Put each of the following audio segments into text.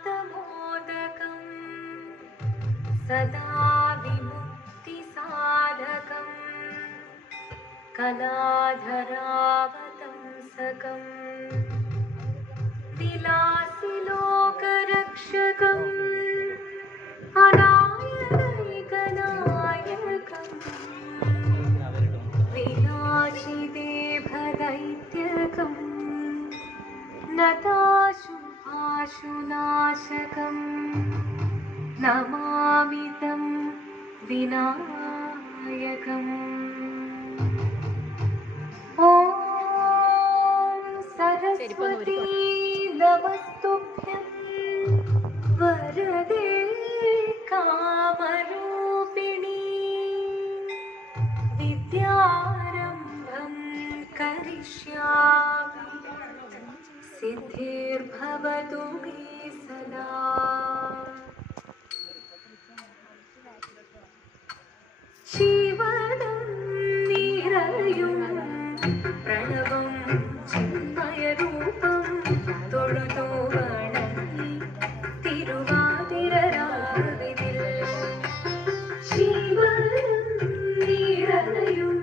उदाकरात्तमोदकं सदा विमुक्तिसाधकं कलाधरावतंसकं विलासिलोकरक्षकं अनायकनायकं विनाशिदेभदैत्यकं नताशुभाशुनाशकं नमामि तं विनायकम्। ॐ सरस्वती नमस्तुभ्यं वरदे कामरूपिणी विद्यारम्भं करिष्यामि सिद्धिर्भवतु मे सदा। जीवनं निरयुं प्रणवं चिन्मयरूपं തൊഴുതു വണങ്ങി തിരുവാതിരരാവിതിൽ ജീവനം നിറയും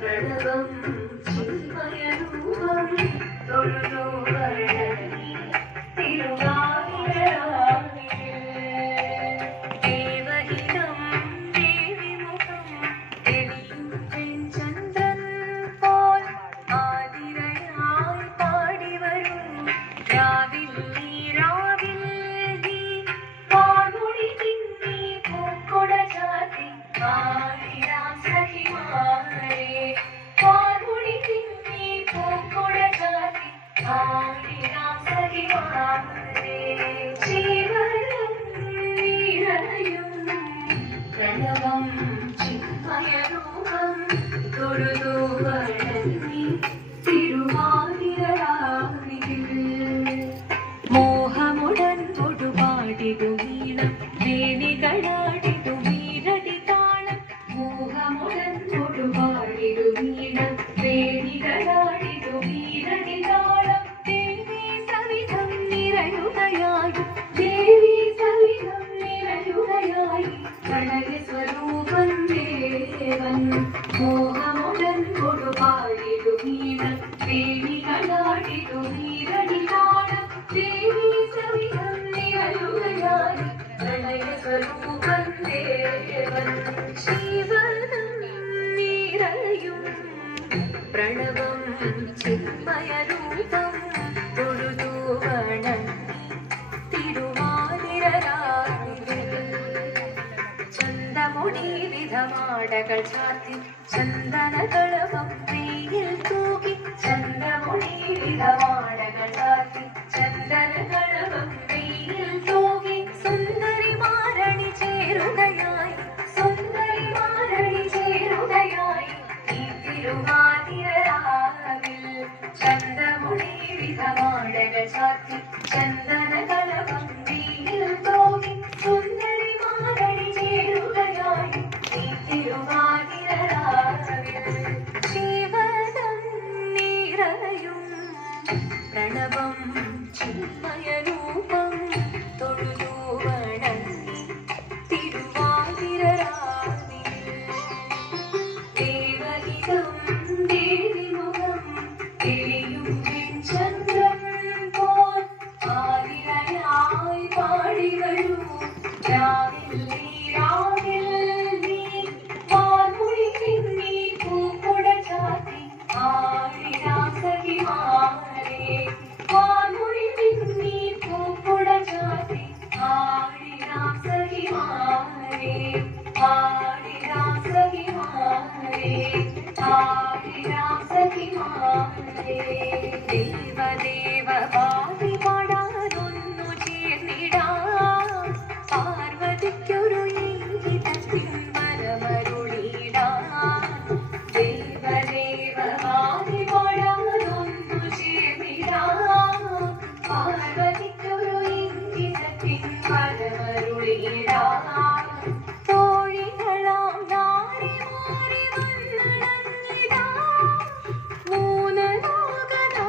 പ്രണവം ചിന്മയരൂപം തൊഴുതു വണങ്ങി തിരുവാതിരരാവിതിൽ ദേവഹിതം ദേവിമുഖം തെളിയും വെൺചന്ദ്രൻ പോൽ ആതിരയായി പാടി വരും രാവിൽ നീ വാമൊഴി തിന്നി പൂക്കൊട ചാത്തി ആയിരാം സഖിമാരെ വാമൊഴി തിന്നി പൂക്കൊട ചാത്തി ആയിരാം സഖിമാരെ ജീവനം നിറയും പ്രണവം ചിന്മയരൂപം തൊഴുതു വണങ്ങി തിരുവാതിരരാവിതിൽ മോഹമുടൻ കൊടുപാടിടു വീണം വേണികളാടിടു വീരടി താളം മോഹമുടൻ കൊടുപാടിടു വീണം വേണികളാടിടു വീരടി താളം ദേവി സവിധം നിറയുകയായി ദേവി സവിധം നിറയുകയായി പ്രണയ സ്വരൂപം ദേവൻ മോഹമുടൻ കൊടുപാടിടു വീണം വേണികളാടിടു വീരടി താളം ദേവി സവിധം നിറയുകയായി പ്രണയ സ്വരൂപം ദേവൻ ജീവനം നിറയും പ്രണവം ചിന്മയരൂപം തൊഴുതു വണങ്ങി തിരുവാതിരരാവിതിൽ ചന്തമുടി വിധമാടകൾ ചാത്തി ചന്ദനകളവം വെയിൽ തൂകി ചന്തമുടി വിധമാടകൾ ചാത്തി ചന്ദനകളവം വെയിൽ തൂകി സുന്ദരിമാരണി ചേരുകയായി സുന്ദരിമാരണി ചേരുകയായി ഈ തിരുവാതിരരാവിൽ ചന്തമുടി വിധമാടകൾ ചാത്തി ചന്ദനകളവം വെയിൽ തൂകി സുന്ദരിമാരണി ചേരുകയായി ഈ തിരുവാതിരരാവിൽ ജീവനം നിറയും പ്രണവം ചിന്മയരൂപം തൊഴുതു വണങ്ങി തിരുവാതിരരാവിൽ ദേവഹിതം ദേവിമുഖം തെളിയും വെൺചന്ദ്രൻ പോൽ ആതിരയായി പാടി വരൂ രാവിൽ നീ വാമൊഴി തിന്നി പൂക്കൊട ചാത്തി ആയിരാം സഖിമാരെ വാമൊഴി തിന്നി പൂക്കൊട ചാത്തി ആയിരാം സഖിമാരെ ആയിരാം സഖിമാരെ ആയിരാം സഖിമാരെ ദേവദേവ പാടി പാടാനൊന്നു ചേർന്നിടാം പാർവതിക്കൊരു ഇംഗിതത്തിൻ വരമരുളിടാം ദേവദേവ പാടി പാടാനൊന്നു ചേർന്നിടാം പാർവതിക്കൊരു ഇംഗിതത്തിൻ വരമരുളിടാം തോഴികളാം നാരി മാറി വന്നണഞ്ഞിടാം മൂന്ന് ലോകനാ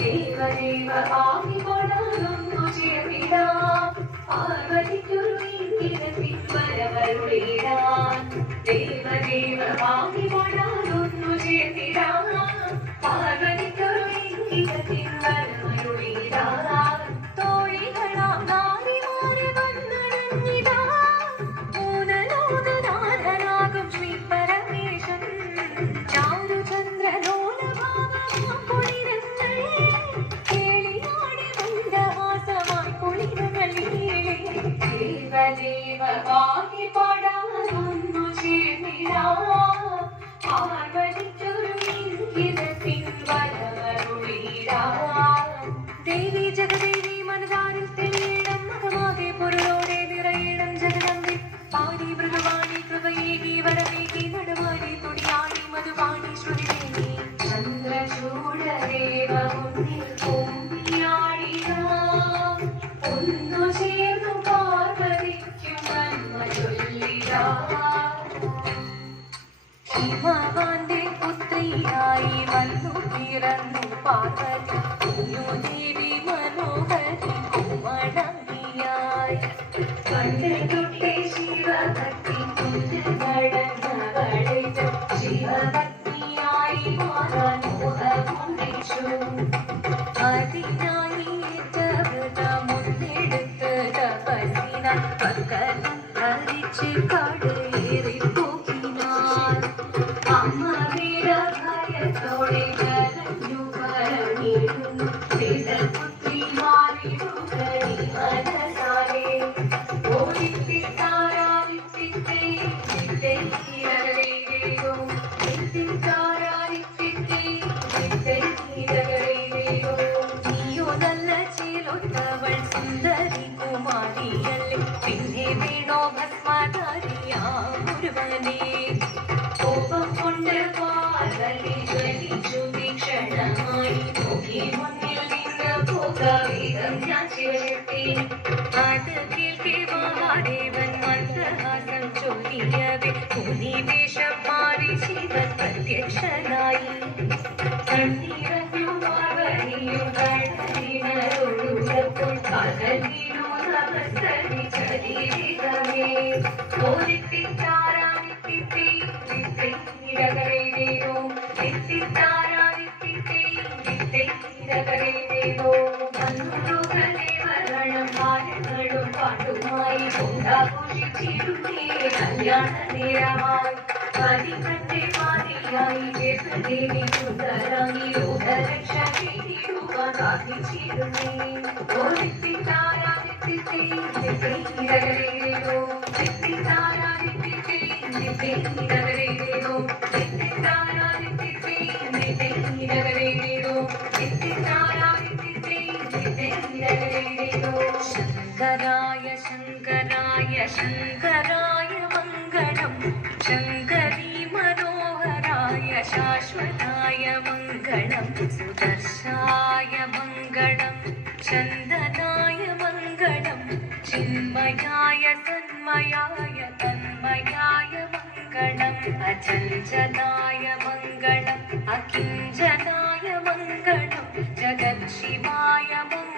ദേവദേവമായി കൊണർന്നു ചേർന്നിടാം പാർവതിക്കൊരു ഇംഗിതത്തിൻ വരമരുളിടാൻ ദേവദേവമായി കൊണർന്നു ചേർന്നിടാം പാർവതിക്കൊരു ഇംഗിതത്തിൻ വരമരുളിടാൻ തോഴികളാം നാരിമാരെ വന്നണഞ്ഞിടാ മൂലലോകനാഥനാകും ശ്രീ പരമേശൻ ചാരുചന്ദ്രലോലഭാവമാം കുളിരങ്ങൾ കേളിയാടി മന്ദഹാസമായി കുളിരങ്ങളിലേ ദേവദേവമായി പാടാനൊന്നു ചേർന്നിടാം പാർവതിക്കൊരു ഇംഗിതത്തിൻ വരമരുളിടാൻ ദേവി ജഗദേവി മനതാരിൽ തെളിയിടം മകമാകെ പൊരുളോടെ നിറയിടം ജഗദമ്പി പാടി മൃദുവാണി കൃപയേകി വരമേകി നടവാണി തുടിയാണി മധുവാണി ശ്രുതിദേവി ചന്ദ്രചൂഡദേവ മുന്നിൽ കുമ്മിയാടിടാം ഒന്നു ചേർന്നു പാർവതിക്കും നന്മ ചൊല്ലിടാം ഹിമവാന്റെ പുത്രിയായി വന്നു പിറന്നു പാർവതി ദേവി മനോഹരി കുമടങ്ങിയായി പണ്ട് തൊട്ടേ ശിവഭക്തി നടന്നവളെ ശിവഭക്തിയായി മാറാൻ മോഹമൊന്നിച്ചു അതിനായി മുന്നെടുത്ത് തപസ്സിന പക്കനം ധരിച്ച് കടയേറിപ്പോക്കിനാൻ അമ്മ വീരഭയത്തോടെ കരഞ്ഞു കരഞ്ഞിരുന്നു പുത്രിമാരിടുകടി മനസാലെ നീയോ നല്ല ചേലൊത്തവൾ സുന്ദരി കുമാരിയല്ലേ പിന്നെ വേണോ ഭസ്മധാരിയാമൊരുവനെ കോപം കൊണ്ട് പാർവതി ജ്വലിച്ചു വീക്ഷണമായി നോക്കി മുന്നിൽ നിന്ന് പോകാവേഗം ഞാൻ ചിരട്ടെ അത് കേൾക്കെ മഹാദേവൻ മന്ദഹാസം ചൊല്ലിയവേ മുനിവേഷം മാറി ശിവൻ പ്രത്യക്ഷനായി കണ്ണീരഞ്ഞു പാർവതിയും കണ്ണീരൊഴുകപ്പോൾ പകലിനു നമസ്തരി ചരീരമേ ഓരിത്തിത്താരാനിത്തിത്തേ വിത്തൈരകരേനോ എത്തിത്താരാനിത്തിത്തേ വിത്തൈരകരേനോ മനുലോകദേവരണം മാനങ്ങളും പാട്ടുമായി കൊണ്ടാഘോഷിച്ചിരുന്നേ കല്യാണ നേരമായി പതികന്റെ പാതിയായി ദേവദേവി സുന്ദരായി ലോകരക്ഷ ചെയ്തിടുവാൻ പ്രാർത്ഥിച്ചിരുന്നേ ഓരിത്തിത്താരാനിത്തിത്തേ വിത്തൈരകരേനോ എത്തിത്താരാനിത്തിത്തേ വിത്തൈരകരേനോ എത്തിത്താരാനിത്തിത്തേ വിത്തൈരകരേനോ എത്തിത്താരാനിത്തിത്തേ വിത്തൈരകരേനോ ശങ്കരായ ശങ്കരായ ശങ്കരായ മംഗളം ശങ്കരീ മനോഹരായ ശാശ്വതായ മംഗളം സുദർശായ മംഗളം ചന്ദനായ മംഗളം ചിന്മയായ തന്മയായ തന്മയായ മംഗളം അചഞ്ചലായ മംഗളം അകിഞ്ചനായ മംഗളം ജഗത് ശിവായ മംഗളം